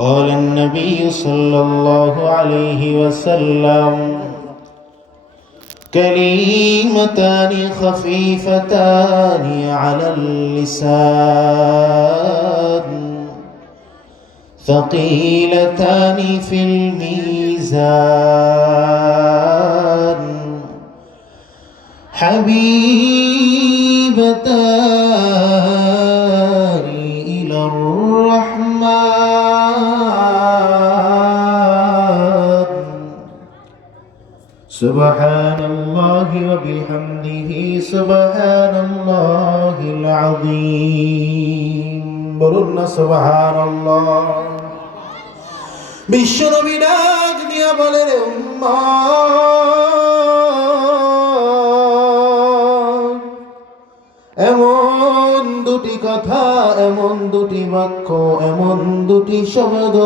قال النبي صلى الله عليه وسلم: كلمتان خفيفتان على اللسان ثقيلتان في الميزان حبيبتان إلى الرحمن سبحان الله وبحمده سبحان الله العظيم বলুন না সুবহানাল্লাহ। বিশ্ব নবী ডাক দিয়া বলে, রে উম্মত, এমন দুটি কথা, এমন দুটি বাক্য, এমন দুটি শব্দ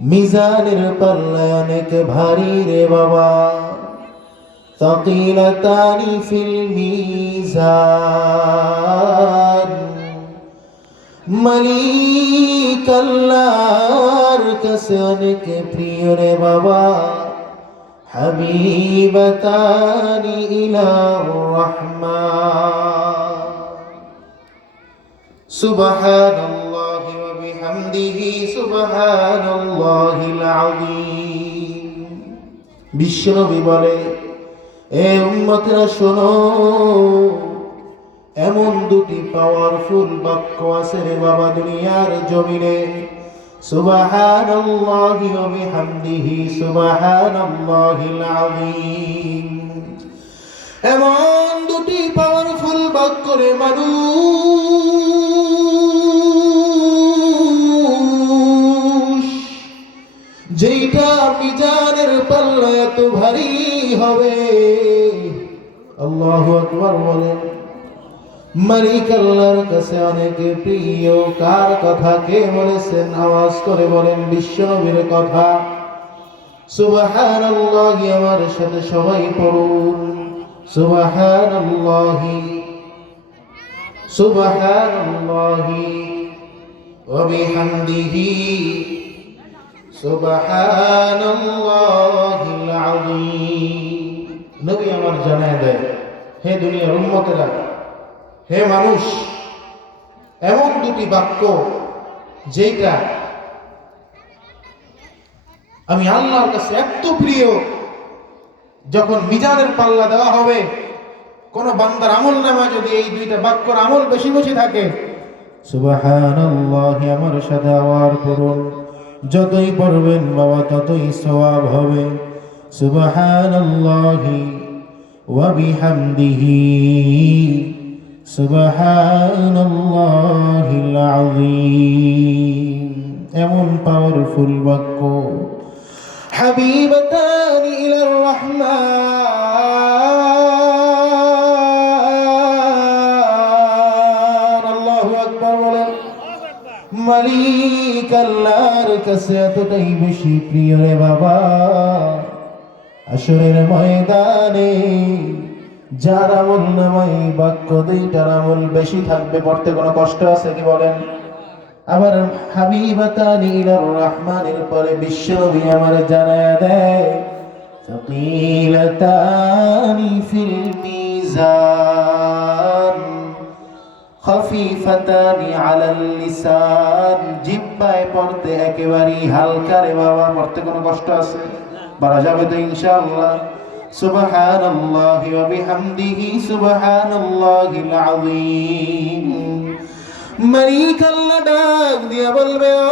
মিজানের পাল্লায় অনেক ভারী রে বাবা। সাকিলাতানি ফিল মিজান, মালিক আল্লাহর কাছে অনেক প্রিয় রে বাবা। হাবিবাতানি ইলার রহমান সুবহানাল্লাহি ওয়া বিহামদিহি সুবহানাল্লাহিল আযীম। বিশ্বনবী বলে, এ উম্মতেরা শোনো, এমন দুটি পাওয়ারফুল বাক্য আছে রে বাবা দুনিয়ার জমিনে। সুবহানাল্লাহি ওয়া বিহামদিহি সুবহানাল্লাহিল আযীম। এমন দুটি পাওয়ারফুল বাক্য রে মানুষ, যেটা মিজানের পাল্লা এত ভারী হবে। আল্লাহু আকবার বলেন। মালিক আল্লাহর কাছে অনেক প্রিয়। কার কথা কে বলেছেন? আওয়াজ করে বলেন, বিশ্বনবীর কথা। সুবহানাল্লাহি, আমার সাথে সবাই পড়ুন, সুবহানাল্লাহি সুবহানাল্লাহি ওয়া বিহামদিহি সুবহানাল্লাহিল আযীম। নবী আমার জানায় দেয়, হে দুনিয়ার উম্মতেরা, হে মানুষ, এমন দুটি বাক্য যেটা আমি আল্লাহর কাছে এত প্রিয়, যখন মিজানের পাল্লা দেওয়া হবে, কোন বান্দার আমল নামায় যদি এই দুইটা বাক্যর আমল বেশি বেশি থাকে, সুবহানাল্লাহ আমার সাথে আওয়াজ করুন, যতই পড়বেন বাবা ততই সওয়াব হবে। সুবহানাল্লাহি ওয়া বিহামদিহি সুবহানাল্লাহিল আযীম। এমন পাওয়ারফুল বাক্য। হাবিবাতানি ইলার রহমান। আল্লাহু আকবার বলেন। মালিক আল্লাহর কাছে এতটাই বেশি প্রিয় রে বাবা, হাশরের ময়দানে যার আমল নামায় বাক্য দুইটার আমল বেশি থাকবে, পড়তে কোনো কষ্ট আছে কি বলেন? আবার হাবিবাতানি ইলার রহমানের পরে বিশ্বনবী আমার জানায় দেয়, সাকিলাতানি ফিল মিজান খাফিফাতানি আলাল লিসান। জিহ্বায় পড়তে একেবারেই হালকা রে বাবা, পড়তে কোনো কষ্ট আছে? বলা যাবে তো ইনশাআল্লাহ। সুবহানাল্লাহি ওয়া বিহামদিহি সুবহানাল্লাহিল আযীম। মালিক আল্লাহ ডাক দিয়া বলবে, ও